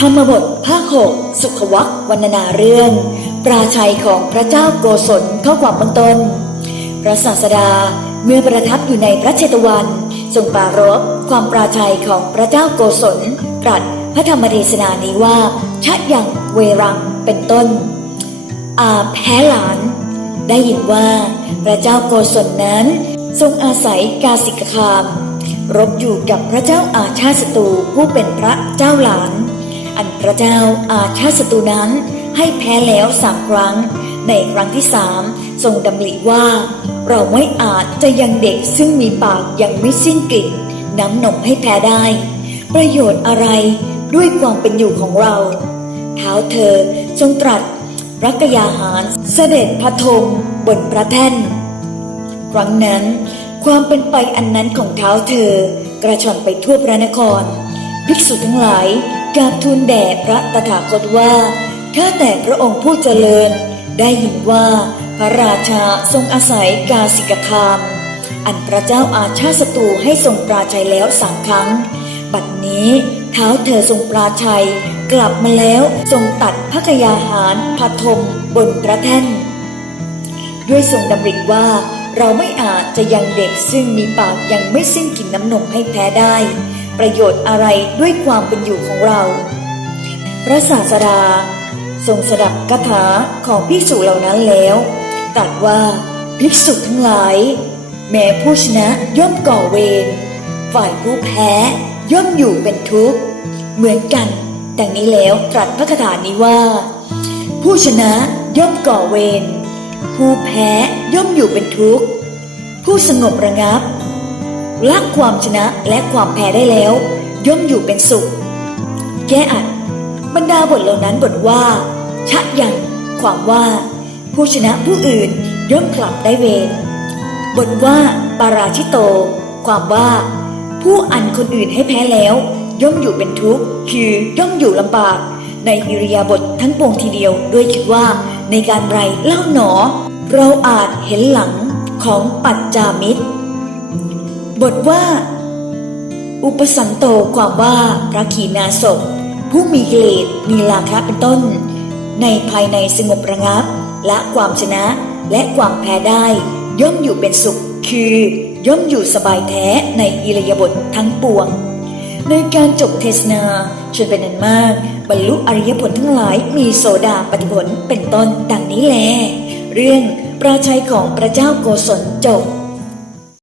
ธรรมบทภาคหกสุขวักวรรณนาเรื่อง ปราชัยของพระเจ้าโกศลเข้าความเบื้องต้น พระศาสดาเมื่อประทับอยู่ในพระเชตวันทรงปรารภความปราชัยของพระเจ้าโกศลตรัสพระธรรมเทศนานี้ว่า ชะยังเวรังเป็นต้น อาแพ้หลาน ได้ยินว่าพระเจ้าโกศลนั้น ทรงอาศัยกาสิกคาม รบอยู่กับพระเจ้าอาชาติศัตรูผู้เป็นพระเจ้าหลาน อันพระเจ้าอาชาติศัตรูนั้นให้แพ้แล้วสามครั้ง ในครั้งที่สามทรงดำริว่า เราไม่อาจจะยังเด็กซึ่งมีปากยังไม่สิ้นกลิ่นน้ำนมให้แพ้ได้ ประโยชน์อะไรด้วยความเป็นอยู่ของเรา เท้าเธอทรงตรัสระกยาหารเสด็จพระธงบนพระแท่น ครั้งนั้น ความเป็นไปอันนั้นของเท้าเธอกระชอนไปทั่วพระนคร ภิกษุทั้งหลาย กราบทูลแด่พระตถาคตว่า ข้าแต่พระองค์ผู้เจริญ ได้ยินว่าพระราชาทรงอาศัยกาสิกคาม อันพระเจ้าอาชาศัตรูให้ทรงปราชัยแล้วสามครั้ง บัดนี้เท้าเธอทรงปราชัย กลับมาแล้วทรงตัดพระกยาหารพระธมบนพระแท่น ด้วยทรงดำริว่าเราไม่อาจจะยังเด็กซึ่งมีปากยังไม่สิ้นกินน้ำนมให้แพ้ได้ ประโยชน์อะไรด้วยความเป็นอยู่ของเรา พระศาสดาทรงสดับคาถาของภิกษุเหล่านั้นแล้วตรัสว่าภิกษุทั้งหลาย แม้ผู้ชนะย่อมก่อเวรฝ่ายผู้แพ้ย่อมอยู่เป็นทุกข์ เหมือนกัน ดังนี้แล้วตรัสพระคาถานี้ว่า ผู้ชนะย่อมก่อเวรผู้แพ้ย่อมอยู่เป็นทุกข์ ผู้สงบระงับ ละความชนะและความแพ้ได้แล้ว ย่อมอยู่เป็นสุข แก้อัดบรรดาบทเหล่านั้นบทว่า ชะยัง ความว่า ผู้ชนะผู้อื่นย่อมกลับได้เวรบทว่า ปาราชิโต ความว่า ผู้อันคนอื่นให้แพ้แล้ว ย่อมอยู่เป็นทุกข์ คือย่อมอยู่ลำบาก ในอิริยาบถททั้งปวงทีเดียวด้วยคิดว่า ในการไรเล่าหนอ เราอาจเห็นหลังของปัจจามิตร บทว่า อุปสันโตความว่าพระขีณาสพผู้มีกิเลสมีราคะเป็นต้น ในภายในสงบระงับและความชนะและความแพ้ได้ ย่อมอยู่เป็นสุข คือย่อมอยู่สบายแท้ในอิริยาบถททั้งปวง ในการจบเทศนาชวนเป็นอันมาก บรรลุอริยผลทั้งหลายมีโสดาปฏิผลเป็นต้นดังนี้แล เรื่องปราชัยของพระเจ้าโกศลจบ